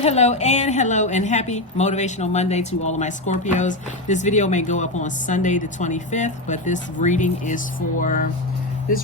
Hello, and happy Motivational Monday to all of my Scorpios. This video may go up on Sunday the 25th, but this reading is for the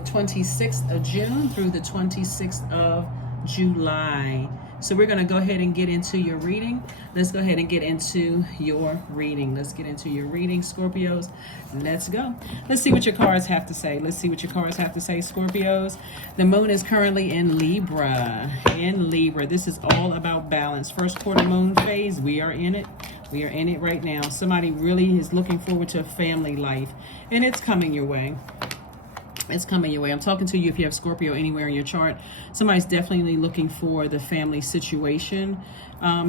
26th of June through the 26th of July. So we're going to go ahead and get into your reading. Let's go ahead and get into your reading. Let's get into your reading, Scorpios. Let's go. Let's see what your cards have to say. Let's see what your cards have to say, Scorpios. The moon is currently in Libra. This is all about balance. First quarter moon phase. We are in it. We are in it right now. Somebody really is looking forward to a family life, and it's coming your way. It's coming your way. I'm talking to you if you have Scorpio anywhere in your chart. Somebody's definitely looking for the family situation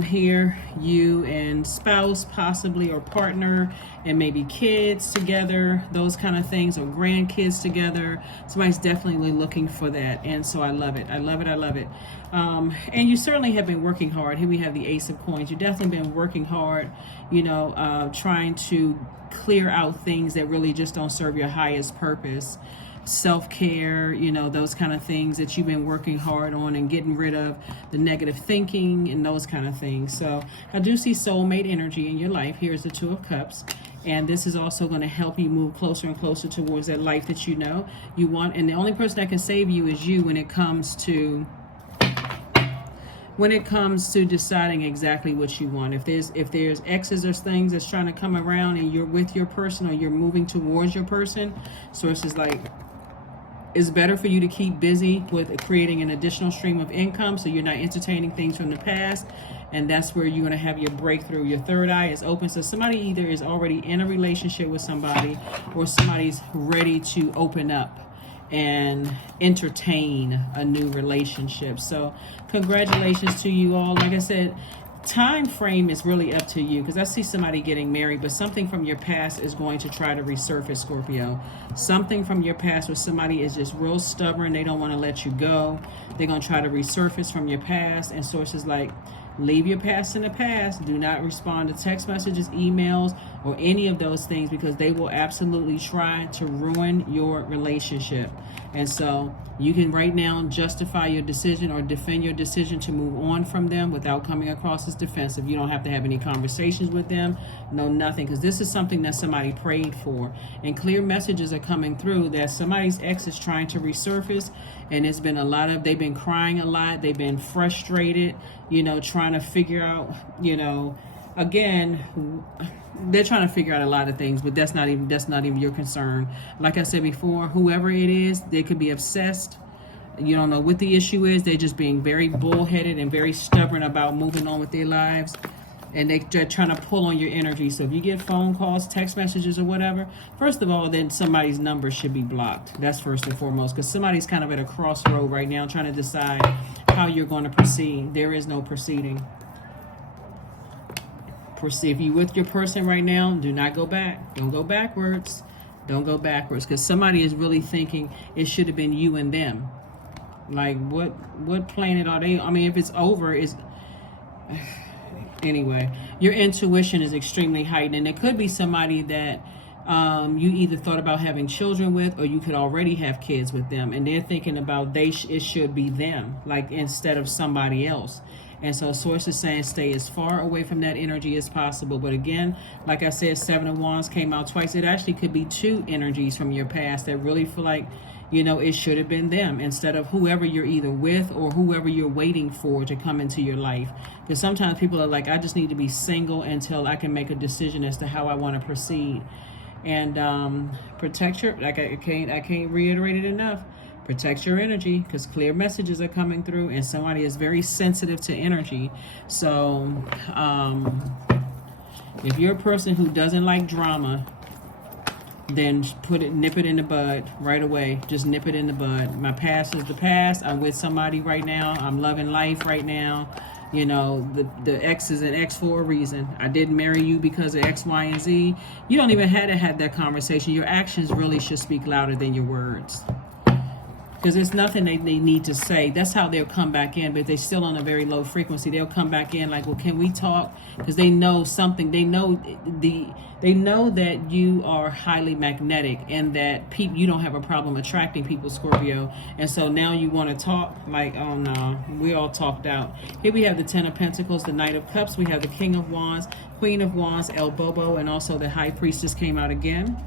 here. You and spouse possibly, or partner, and maybe kids together, those kind of things, or grandkids together. Somebody's definitely looking for that, and so I love it. I love it. I love it. And you certainly have been working hard. Here we have the Ace of Coins. You've definitely been working hard, trying to clear out things that really just don't serve your highest purpose. Self-care, those kind of things that you've been working hard on, and getting rid of the negative thinking and those kind of things. So I do see soulmate energy in your life. Here's the Two of Cups. And this is also going to help you move closer and closer towards that life that you want. And the only person that can save you is you when it comes to deciding exactly what you want. If there's exes or things that's trying to come around and you're with your person, or you're moving towards your person, sources like, it's better for you to keep busy with creating an additional stream of income, so you're not entertaining things from the past. And that's where you're going to have your breakthrough. Your third eye is open. So somebody either is already in a relationship with somebody, or somebody's ready to open up and entertain a new relationship. So congratulations to you all. Like I said, time frame is really up to you, because I see somebody getting married, but something from your past is going to try to resurface, Scorpio. Something from your past where somebody is just real stubborn. They don't want to let you go. They're going to try to resurface from your past. And sources like, leave your past in the past. Do not respond to text messages, emails, or any of those things, because they will absolutely try to ruin your relationship. And so you can right now justify your decision or defend your decision to move on from them without coming across as defensive. You don't have to have any conversations with them. No, nothing. Because this is something that somebody prayed for. And clear messages are coming through that somebody's ex is trying to resurface. And it's been they've been crying a lot. They've been frustrated, trying to figure out, again, they're trying to figure out a lot of things, but that's not even your concern. Like I said before, whoever it is, they could be obsessed. You don't know what the issue is. They're just being very bullheaded and very stubborn about moving on with their lives. And they're trying to pull on your energy. So if you get phone calls, text messages, or whatever, first of all, then somebody's number should be blocked. That's first and foremost, because somebody's kind of at a crossroad right now trying to decide how you're going to proceed. There is no proceeding. If you're with your person right now, do not go back. Don't go backwards. Don't go backwards, because somebody is really thinking it should have been you and them. Like, what planet are they? I mean, if it's over, anyway, your intuition is extremely heightened, and it could be somebody that you either thought about having children with, or you could already have kids with them, and they're thinking about it should be them, like, instead of somebody else. And so source is saying stay as far away from that energy as possible. But again, like I said, Seven of Wands came out twice. It actually could be two energies from your past that really feel like, it should have been them instead of whoever you're either with or whoever you're waiting for to come into your life. Because sometimes people are like, I just need to be single until I can make a decision as to how I want to proceed. And protect your, like I can't reiterate it enough. Protect your energy, because clear messages are coming through, and somebody is very sensitive to energy. So if you're a person who doesn't like drama, then nip it in the bud right away. Just nip it in the bud. My past is the past. I'm with somebody right now. I'm loving life right now. The X is an X for a reason. I didn't marry you because of X, Y, and Z. You don't even have to have that conversation. Your actions really should speak louder than your words. because there's nothing they need to say. That's how they'll come back in, but they're still on a very low frequency. They'll come back in like, well, can we talk? Because they know something. They know that you are highly magnetic, and that you don't have a problem attracting people, Scorpio. And so now you want to talk like, oh no, we all talked out. Here we have the Ten of Pentacles, the Knight of Cups. We have the King of Wands, Queen of Wands, El Bobo, and also the High Priestess came out again.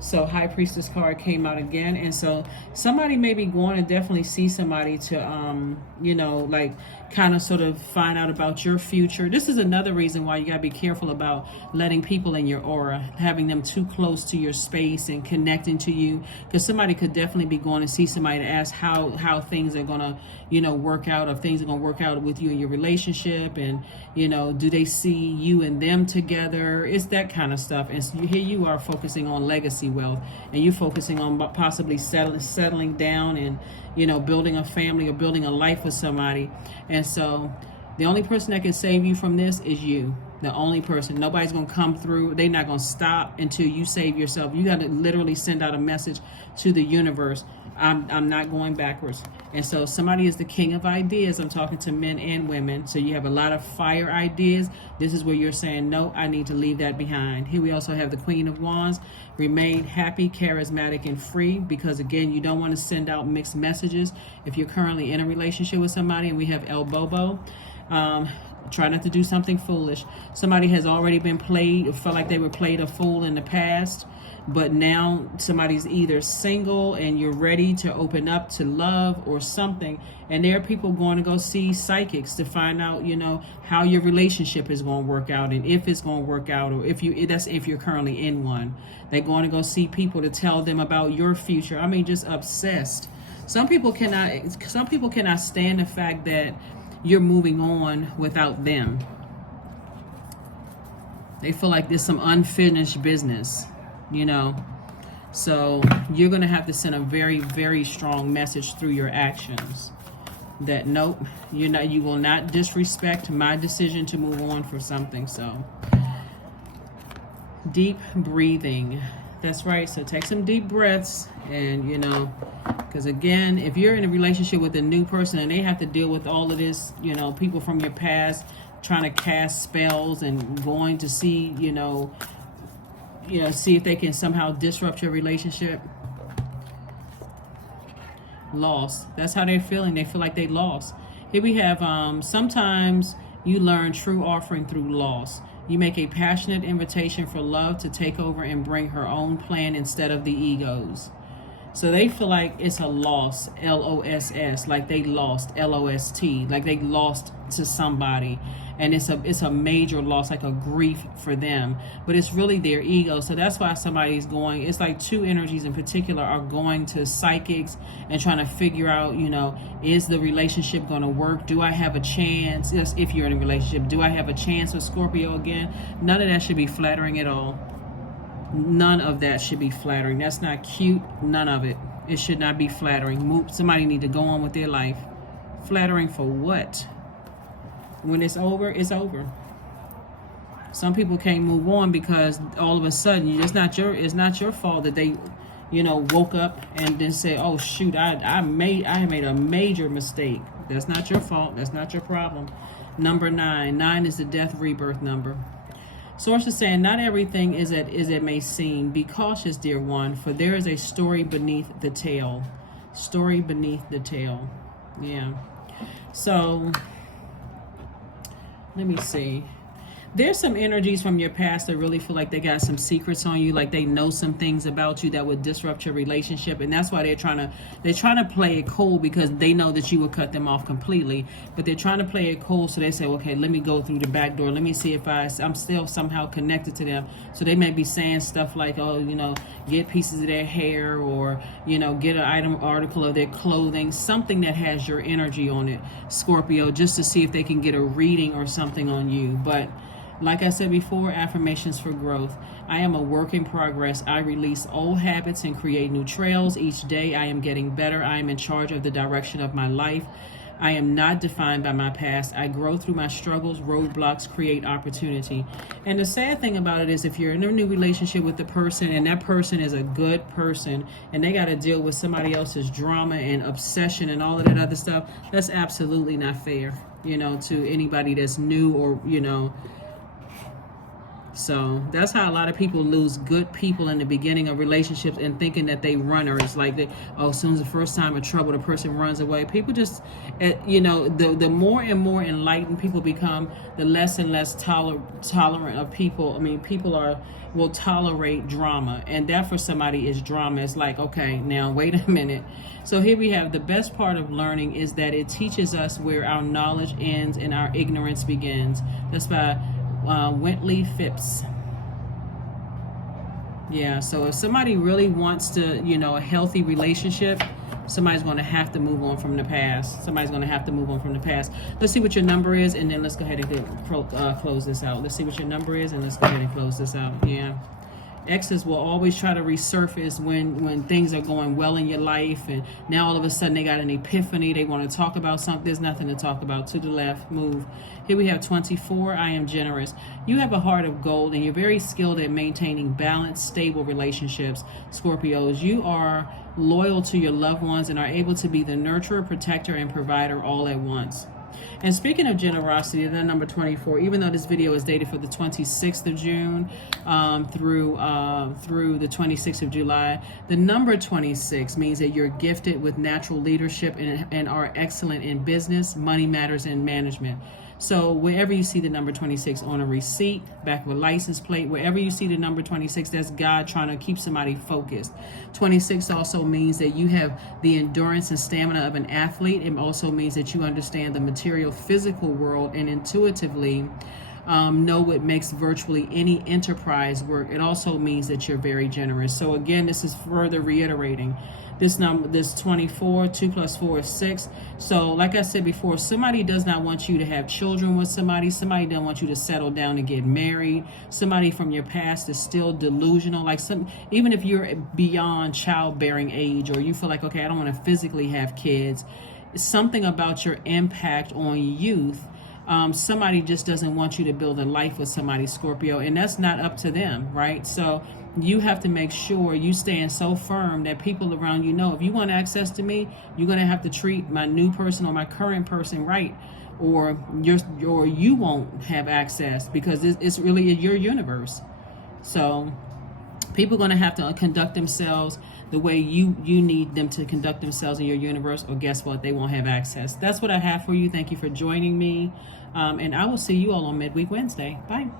So High Priestess card came out again. And so somebody may be going to definitely see somebody to, you know, like kind of sort of find out about your future. This is another reason why you got to be careful about letting people in your aura, having them too close to your space and connecting to you, because somebody could definitely be going to see somebody to ask how things are going to, you know, work out, if things are going to work out with you in your relationship, and, you know, do they see you and them together? It's that kind of stuff. And so here you are focusing on legacy wealth, and you're focusing on possibly settling down and, you know, building a family or building a life with somebody. And so the only person that can save you from this is you. The only person. Nobody's going to come through. They're not going to stop until you save yourself. You got to literally send out a message to the universe. I'm not going backwards. And so somebody is the king of ideas. I'm talking to men and women. So you have a lot of fire ideas. This is where you're saying, no, I need to leave that behind. Here we also have the Queen of Wands. Remain happy, charismatic, and free, because again, you don't want to send out mixed messages if you're currently in a relationship with somebody. And we have El Bobo. Try not to do something foolish. Somebody has already been played, or felt like they were played a fool in the past, but now somebody's either single and you're ready to open up to love or something. And there are people going to go see psychics to find out, you know, how your relationship is going to work out, and if it's going to work out, or if you're currently in one. They're going to go see people to tell them about your future. I mean, just obsessed. Some people cannot stand the fact that you're moving on without them. They feel like there's some unfinished business, you know. So you're going to have to send a very, very strong message through your actions that nope, you will not disrespect my decision to move on for something. So deep breathing. That's right. So take some deep breaths, and, you know, because again, if you're in a relationship with a new person and they have to deal with all of this, you know, people from your past trying to cast spells and going to see, see if they can somehow disrupt your relationship. Lost. That's how they're feeling. They feel like they lost. Here we have, sometimes you learn true offering through loss. You make a passionate invitation for love to take over and bring her own plan instead of the ego's. So they feel like it's a loss, L-O-S-S, like they lost, L-O-S-T, like they lost to somebody. And it's a major loss, like a grief for them. But it's really their ego. So that's why somebody's going, it's like two energies in particular are going to psychics and trying to figure out, is the relationship going to work? Do I have a chance? Yes, if you're in a relationship, do I have a chance with Scorpio again? None of that should be flattering at all. None of that should be flattering. That's not cute. None of it. It should not be flattering. Somebody need to go on with their life. Flattering for what? When it's over, it's over. Some people can't move on because all of a sudden it's not your fault that they, woke up and then say, oh shoot, I made a major mistake. That's not your fault. That's not your problem. Number 9. 9 is the death rebirth number. Source is saying, not everything is as it may seem. Be cautious, dear one, for there is a story beneath the tale. Story beneath the tale. Yeah. So, let me see. There's some energies from your past that really feel like they got some secrets on you, like they know some things about you that would disrupt your relationship, and that's why they're trying to play it cool, because they know that you would cut them off completely. But they're trying to play it cool, so they say, okay, let me go through the back door. Let me see if I'm still somehow connected to them. So they may be saying stuff like, oh, get pieces of their hair, or get an article of their clothing, something that has your energy on it, Scorpio, just to see if they can get a reading or something on you. But like I said before, affirmations for growth. I am a work in progress. I release old habits and create new trails. Each day I am getting better. I am in charge of the direction of my life. I am not defined by my past. I grow through my struggles. Roadblocks create opportunity. And the sad thing about it is if you're in a new relationship with the person and that person is a good person and they got to deal with somebody else's drama and obsession and all of that other stuff, that's absolutely not fair, you know, to anybody that's new or, you know. So that's how a lot of people lose good people in the beginning of relationships and thinking that they runners, like they, oh, as soon as the first time of trouble, the person runs away. People just, you know, the more and more enlightened people become, the less and less tolerant of people. I mean, people will tolerate drama, and that for somebody is drama. It's like, okay, now wait a minute. So here we have the best part of learning is that it teaches us where our knowledge ends and our ignorance begins. That's by Wintley Phipps. Yeah, so if somebody really wants to, you know, a healthy relationship, somebody's going to have to move on from the past. Somebody's going to have to move on from the past. Let's see what your number is, and then let's go ahead and close this out. Let's see what your number is, and let's go ahead and close this out. Yeah. Exes will always try to resurface when things are going well in your life, and now all of a sudden they got an epiphany. They want to talk about something. There's nothing to talk about. To the left, move. Here we have 24. I am generous. You have a heart of gold, and you're very skilled at maintaining balanced, stable relationships. Scorpios, you are loyal to your loved ones and are able to be the nurturer, protector, and provider all at once. And speaking of generosity, the number 24, even though this video is dated for the 26th of June through the 26th of July, the number 26 means that you're gifted with natural leadership and are excellent in business, money matters, and management. So wherever you see the number 26 on a receipt, back of a license plate, wherever you see the number 26, that's God trying to keep somebody focused. 26 also means that you have the endurance and stamina of an athlete. It also means that you understand the material physical world and intuitively know what makes virtually any enterprise work. It also means that you're very generous. So again, this is further reiterating this number, this 24, 2 plus 4 is 6. So like I said before, somebody does not want you to have children with somebody doesn't want you to settle down and get married. Somebody from your past is still delusional. Like even if you're beyond childbearing age, or you feel like, okay, I don't want to physically have kids, something about your impact on youth, somebody just doesn't want you to build a life with somebody, Scorpio, and that's not up to them, right? So you have to make sure you stand so firm that people around you know, if you want access to me, you're going to have to treat my new person or my current person right, or you won't have access, because it's really your universe. So people are going to have to conduct themselves the way you need them to conduct themselves in your universe, or guess what? They won't have access. That's what I have for you. Thank you for joining me. And I will see you all on Midweek Wednesday. Bye.